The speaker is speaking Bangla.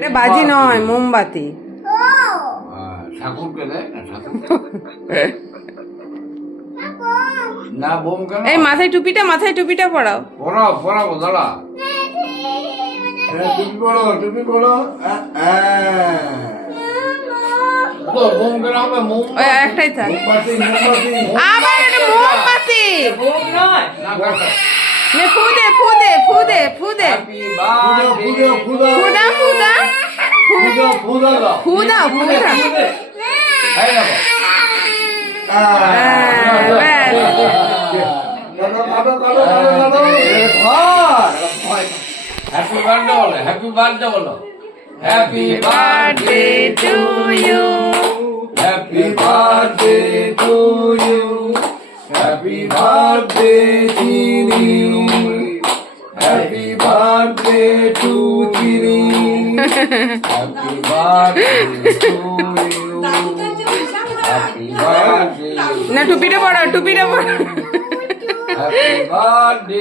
এটা বাজি নয়, মোমবাতি। ঠাকুরকে দেয় না, ঠাকুর না, বোম কেন? এই মাথায় টুপিটা পরাও। পড়াবো দাঁড়া। টুপি পড়ো। বোম কেন হবে? মোম ওই একটাই থাক। মোমবাতি। আবার এটা মোমবাতি। বোম নয়। না, দেখো। নে ফু দে। ফু দাও। এই দেখো। হ্যাপি বার্থডে বলো, হ্যাপি বার্থডে বলো। Happy birthday to you. Happy birthday to you. Happy birthday Chini. Happy birthday to Chini. Happy birthday to you. Happy birthday. না টুপিটা পরাও। Happy birthday.